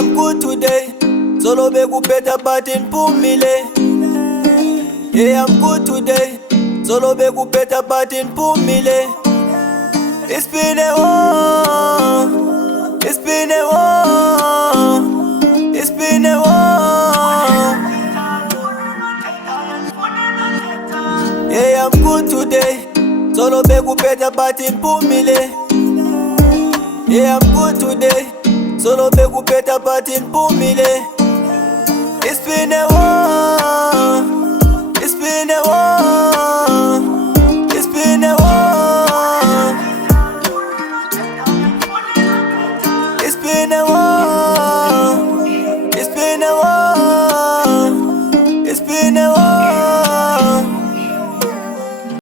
I'm good today. Solo bekupeta batin pumile. Yeah, I'm good today. Solo bekupeta batin pumile. It's been a war. It's been a war. It's been a war. Yeah, I'm good today. Solo bekupeta batin pumile. Yeah, I'm good today. Solo bekupeta batin pumile. It's been a war. It's been a war.